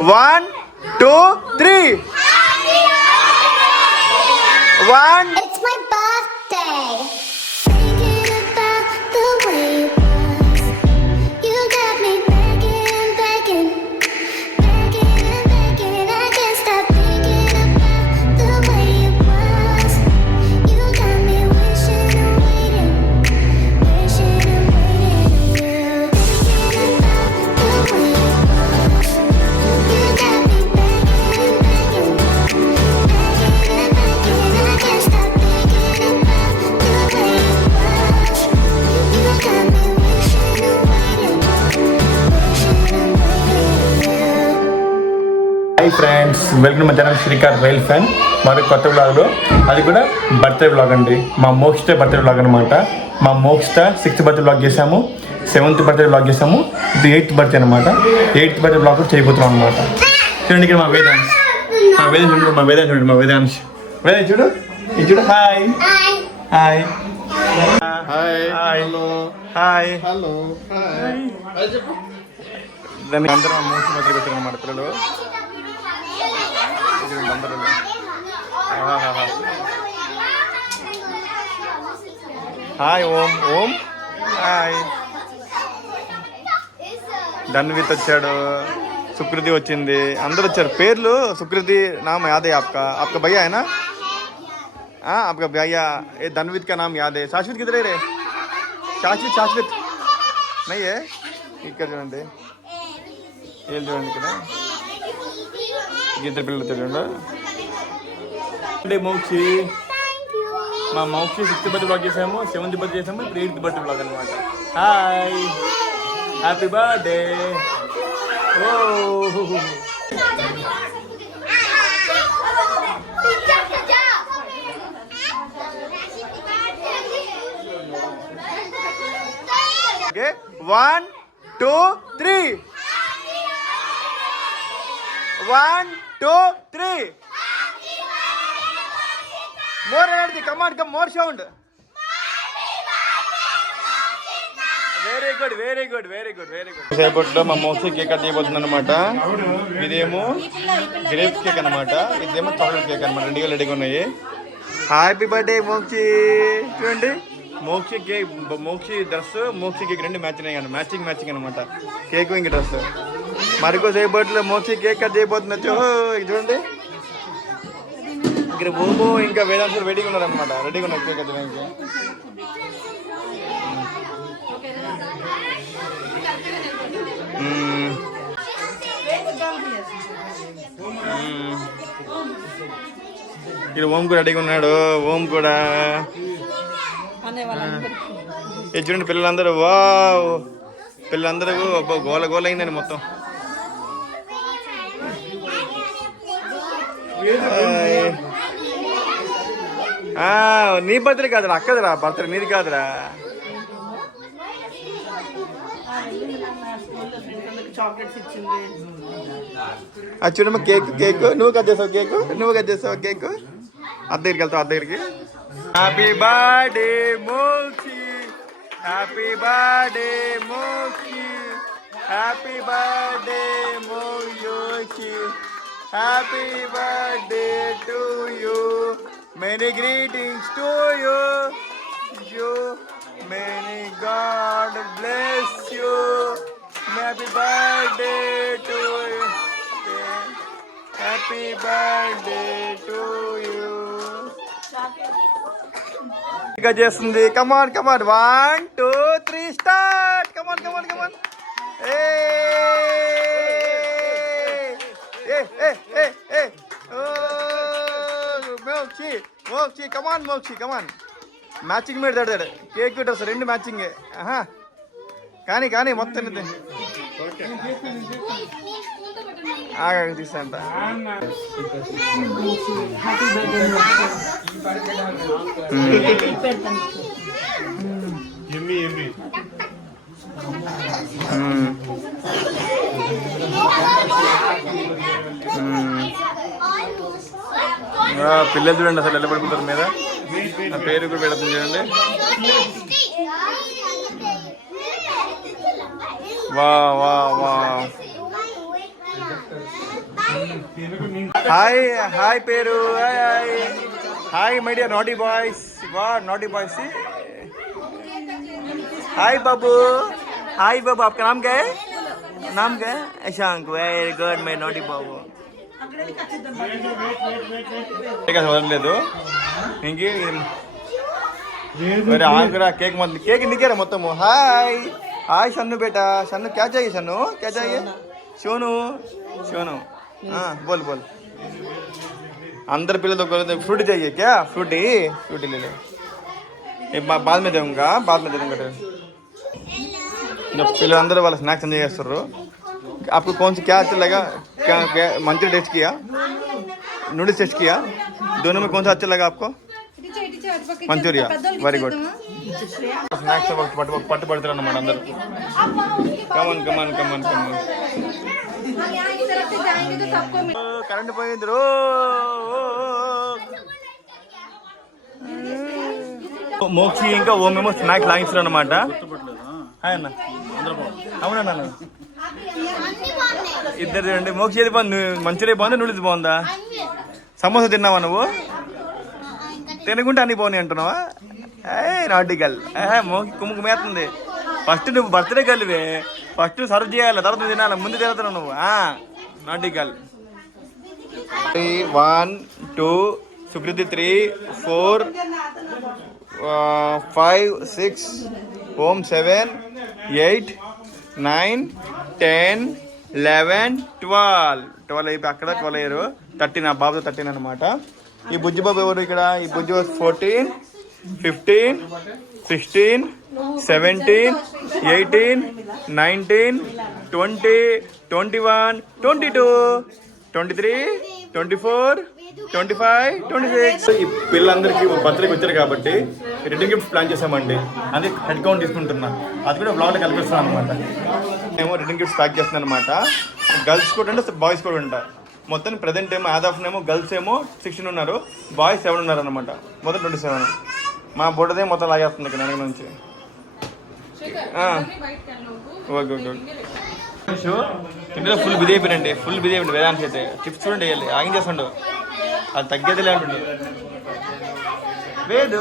1, 2, 3. 1. It's my birthday. Thinking about the way it was. You got me begging, begging, begging and begging. I can't stop thinking about the way it was. You got me wishing and waiting, wishing and waiting. Thinking about the way it was. You got me begging, begging, begging and begging. I can't stop thinking about the way it was. You got me wishing and waiting, wishing and waiting. Hi friends, welcome my channel Srikanth rail fan. మరి కొత్త వ్లాగ్లో అది కూడా birthday vlog అండి. మా Mokshita birthday vlog అనమాట. మా Mokshita 6th birthday vlog చేసాము, 7th బర్త్డే వ్లాగ్ చేసాము, ఇది 8th బర్త్డే అనమాట. 8th బర్త్డే వ్లాగ్ కూడా చేయబోతున్నాం అనమాట. చూడండి ఇక్కడ మా వేదాంశ్, మా వేదాంశ్ చూడండి, మా వేదాంశ్ చూడండి, మా వేదాంశ్ వేదాంశ్ చూడు, ఇది చూడు. Hi hi hi hi hello hi. Hello hi చెప్పు. దాన్ని అందరూ మా మోక్షి బర్త్డే పెట్టారు అనమాట పిల్లలు. చూడండి అందరూ. హాయ్ ఓం ఓం హాయ్. ధన్విత్ వచ్చాడు, సుకృతి వచ్చింది, అందరు వచ్చారు. పేర్లు సుకృతి नाम याद है आपका? आपका भैया है ना? हाँ आपका भैया. ये धनवित का नाम याद है. शाश्वित किधर है रे? शाश्वित शाश्वित नहीं है. ఇక్కడ చూడండి, ఏం చూడండి ఇక్కడ ఇద్దరు పిల్లలు చూడండి. అంటే మోక్షి, మా మోక్షి 6th బర్త్డే బ్లాగ్ చేసాము, 7th బర్త్డే చేసాము, ఇప్పుడు 8th బర్త్డే బ్లాగ్ అనమాట. Hi happy birthday. Oh okay 1, 2, 3. 1, 2, 3. More energy, come on, come, more sound. Very good very good very good very good. సేపట్లో మా మోక్షి కేక్ కట్ చేయబోతుంది అనమాట. ఇదేమో గ్రేప్ కేక్ అనమాట, ఇదేమో చాక్లెట్ కేక్ అనమాట. రెడీగా ఉన్నాయి. Happy birthday Mokshi. చూడండి Mokshi cake, Mokshi dress, Mokshi cake రెండు మ్యాచింగ్ అనమాట. కేక్ ఇంక డ్రెస్. మరికో సేపట్లో మోక్షి కేక్ కట్ చేయబోతున్నా. చూడండి ఇక్కడ బోబో ఇంకా వేదాంశులు రెడీగా ఉన్నారనమాట. రెడీగా ఉన్నారు కేక్ కట్ చేయడానికి. ఇక్కడ ఓం కూడా రెడీగా ఉన్నాడు. ఓం కూడా ఇది చూడండి పిల్లలందరూ. వా పిల్లలందరూ గోల గోల అయిందండి మొత్తం. నీ బర్త్డే కాదురా, అక్కదరా బర్త్డే, నీది కాదురా. అది చూడమ్మా కేక్, కేక్ నువ్వు కట్ చేసావు, కేక్ అద్ద దగ్గరికి వెళ్తావు, అద్ద దగ్గరికి. Happy birthday Mokshi, happy birthday Mokshi, happy birthday Mokshi, happy birthday to you, many greetings to you, many God bless you, happy birthday to you, happy birthday to you. ఇంకా చేస్తుంది. కమాన్ 1, 2, 3 స్టార్ట్. కమాన్ ఏ మోక్షి కమాన్. Matching మీద తడతాడు కేక్ డ్రెస్, రెండు matching. కానీ మొత్తం తీసంట. పిల్లలు చూడండి అసలు ఎలా పడిపోతారు మీద. నా పేరు కూడా పెడుతుంది చూడండి. వా వా వా హాయ్ హాయ్ పేరు hi hi my dear naughty boys what naughty boys hi बाबू आपका नाम क्या है Yashank very good my naughty బాబు వదలలేదు ఇంక మరి ఆగురా కేక్ మొదలు కేక్ నికేరా మొత్తము హాయ్ హాయ్ షన్ను బేటా షన్ను क्या चाहिए షన్ను क्या चाहिए सोनू सोनू हाँ बोल बोल अंदर पिల్లలు फ्रूटी चाहिए क्या फ्रूटी फ्रूटी ले लो बाद में दूंगा पिల్లలు అందరూ వాళ్ళ స్నాక్స్ ఎంజాయ్ చేస్తారు आपको कौन सा क्या अच्छा लगा क्या मंचूरियन टेस्ट किया नूडल्स टेस्ट किया दोनों में कौन सा अच्छा लगा आपको మంచూరియా వెరీ గుడ్ స్నాక్స్ పట్టు పడుతున్నారు అన్నమాట అందరూ come on come on come on come on current పోయింది రో మోక్షి ఇంకా ఓమేమో స్నాక్స్ లాగిస్తారు అన్నమాట హాయ్ అన్న అవునన్నా ఇద్దరు చూడండి మోక్షి ఏది బాగుంది మంచూరియా బాగుందా నూడిల్స్ బాగుందా సమోసా తిన్నావా నువ్వు తినకుంటే అన్ని బాగున్నాయి అంటున్నావా నాటి గల్ మోకి కుమ్ముకు మేస్తుంది ఫస్ట్ నువ్వు బర్త్డే గల్వే ఫస్ట్ సర్వ్ చేయాలి తర్వాత తినాలి ముందు తిరుగుతున్నావు నువ్వు నాటి గల్ 1 2 సుకృతి 3 4 5 6 ఓం 7 8 9 10 11 12 అయిపోయి అక్కడ 12 అయ్యారు 13 నా బాబుతో 13 అనమాట ఈ బుజ్జి బాబు ఎవరు ఇక్కడ ఈ బుజ్జి బాబు 14 15 16 17 18 19 20 21 22 23 24 25 26 ఈ పిల్లలందరికీ బర్త్డేకి వచ్చారు కాబట్టి రిటర్న్ గిఫ్ట్స్ ప్లాన్ చేసామండి అది హెడ్ కౌంట్ తీసుకుంటున్నా అది కూడా బ్లాగ్లో కల్పిస్తున్నాను అనమాట ఏమో రిటర్న్ గిఫ్ట్స్ ప్యాక్ చేస్తున్నాను అనమాట గర్ల్స్ కూడా అంటే బాయ్స్ కూడా ఉంటారు మొత్తం ప్రజెంట్ ఏమో యాజ్ ఆఫ్ ఏమో గర్ల్స్ ఏమో 16 ఉన్నారు బాయ్స్ 7 ఉన్నారు అనమాట మొత్తం 27 మా బోర్డదే మొత్తం లాగేస్తుంది ఇక్కడ వెనక నుంచి ఓకే ఓకే ఇందులో ఫుల్ బిజీ అయిపోయినండి ఫుల్ బిజీ అయిపోయింది వేదాంశ అయితే టిప్స్ చూడండి వేయాలి ఆగిం చేస్తుండు అది తగ్గేదిలే అంటుండు వేదు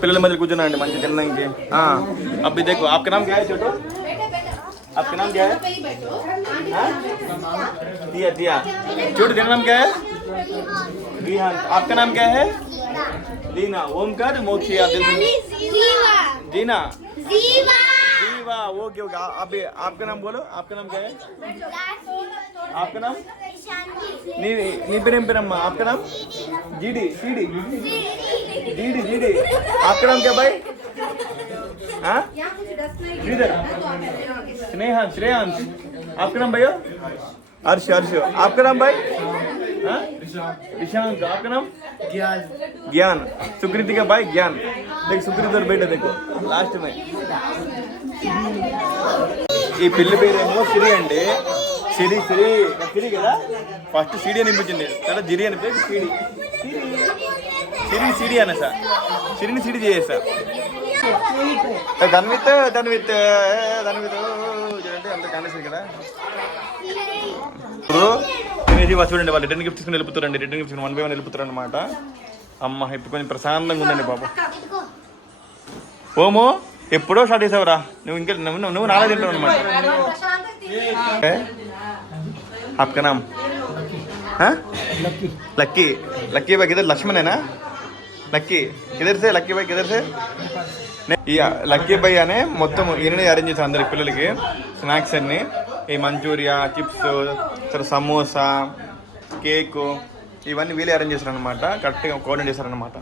పిల్లల మధ్య కూర్చున్నాండి మంచి తినడానికి అబ్బి దేకు ఆప్కా నామ్ క్యా హై చోటు आपका नाम क्या है दिया दिया छोटू तेरा नाम क्या है रिहान आपका नाम क्या है दीना ओमकार मोक्षी दीना जीवा ओके ओके अभी आपका नाम बोलो आपका नाम क्या है आपका नाम नी पेरम्मा आपका नाम जीडी सीडी जीडी जीडी आपका नाम क्या भाई हाँ श्रीधर स्नेहांश श्रेयांश आपका नाम भैया हर्ष हर्ष आपका नाम भाई ईशांक आपका नाम ज्ञान ज्ञान सुकृति का भाई ज्ञान देख सुकृति और बेटा देखो लास्ट में ఈ పిల్లి పేరేమో సిరి అండి సిరి సిరి సిరి కదా ఫస్ట్ సిడి అనిపించింది తర్వాత జిరి అనిపించి సిడి సిరి సిడి అన్న సార్ సిరిని సిడి చేసా ధన్విత్ ధన్విత్ ధన్విత్ చూడండి అంత కానేసింది కదా ఇప్పుడు చూడండి వాళ్ళు రిటర్న్ గిఫ్ట్ తీసుకుని వెళ్ళిపోతారండి రిటర్న్ గిఫ్ట్ 1 by 1 వెళ్ళిపోతారు అనమాట అమ్మ ఇప్పుడు కొంచెం ప్రశాంతంగా ఉందండి బాబు ఓమో ఎప్పుడో స్టార్ట్ చేసావురా నువ్వు ఇంకా నువ్వు నాలా తింటావు అనమాట आपका नाम लक्की लक्की भाई किधर लक्ष्मण है ना लक्की किधर से लक्की भाई किधर से లక్కీ భయ్య అనే మొత్తం ఈయననే అరేంజ్ చేశారు అందరికి పిల్లలకి స్నాక్స్ అన్ని ఈ మంచూరియా చిప్స్ సమోసా కేకు ఇవన్నీ వీళ్ళే అరేంజ్ చేశారు అనమాట కరెక్ట్గా కోఆర్డినేట్ చేశారనమాట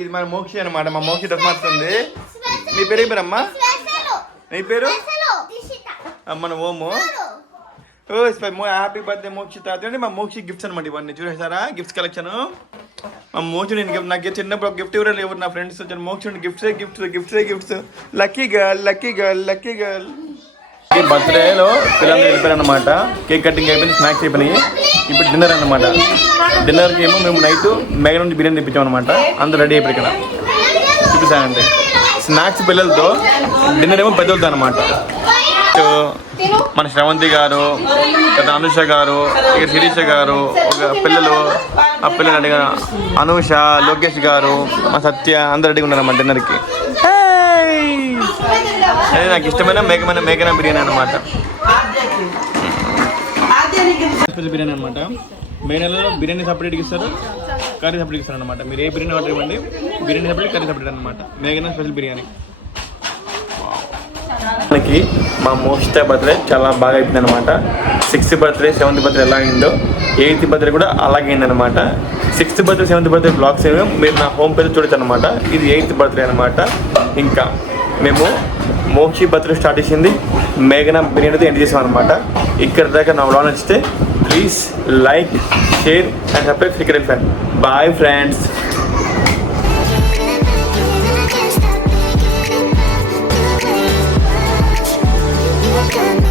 ఇది మన మోక్షి అనమాట మా మోక్షి డ్రెస్ మార్చుతుంది నీ పేరు ఏం పేరమ్మా నీ పేరు మన ఓము ఓ హ్యాపీ బర్త్డే మోక్షిత చూడండి మా మోక్షి గిఫ్ట్స్ అనమాట ఇవన్నీ చూసారా గిఫ్ట్స్ కలెక్షన్ మా మోక్షి నేను నాకు చిన్నప్పుడు గిఫ్ట్ ఎవరు ఎవరు నా ఫ్రెండ్స్ వచ్చాను మోక్షి గిఫ్ట్సే గిఫ్ట్స్ గిఫ్ట్సే gifts lucky girl lucky girl lucky girl ఈ బర్త్డేలో పిల్లలు వెళ్ళిపోయారు అనమాట కేక్ కటింగ్ అయిపోయింది స్నాక్స్ అయిపోయినాయి ఇప్పుడు డిన్నర్ అనమాట డిన్నర్కి ఏమో మేము నైట్ మేఘ నుంచి బిర్యానీ తెప్పించాం అనమాట అందరూ రెడీ అయిపోయి ఇక్కడ చూపిస్తానండి స్నాక్స్ పిల్లలతో, డిన్నర్ ఏమో పెద్దలతో అనమాట. మన శ్రవంతి గారు, తర్వాత అనుష గారు, ఇక శిరీష గారు, ఒక పిల్లలు, ఆ పిల్లలు అడిగిన అనూష, లోకేష్ గారు, మా సత్య అందరు అడిగి ఉన్నారన్నమాట డిన్నర్కి. అదే నాకు ఇష్టమైన మేకన బిర్యానీ అనమాట. స్పెషల్ బిర్యానీ అనమాట. మేకనలో బిర్యానీ సపరేట్గా ఇస్తారు, కర్రీ సపరేట్గా ఇస్తారు అనమాట. మీరు ఏ బిర్యానీ ఆర్డర్ ఇవ్వండి, బిర్యానీ సపరేట్, కర్రీ సపరేట్ అనమాట. మేకన స్పెషల్ బిర్యానీ. మనకి మా మోస్టా బర్త్డే చాలా బాగా అయిపోయింది అనమాట. 6th బర్త్డే 7th బర్త్డే ఎలా అయిందో 8th బర్త్డే కూడా అలాగే అయిందనమాట. 6th birthday 7th birthday blogs ఏమో మీరు నా హోమ్ పేజ్ చూడొచ్చు అనమాట. ఇది 8th బర్త్డే అనమాట. ఇంకా మేము మోక్షి బర్త్డే స్టార్ట్ చేసింది మేఘన బిర్యానీతో ఎండ్ చేసాం అనమాట. ఇక్కడ దాకా నా వ్లాగ్ నచ్చితే please like, share and subscribe cricket fan. Bye friends. I can't stop thinking about the way it was. You got me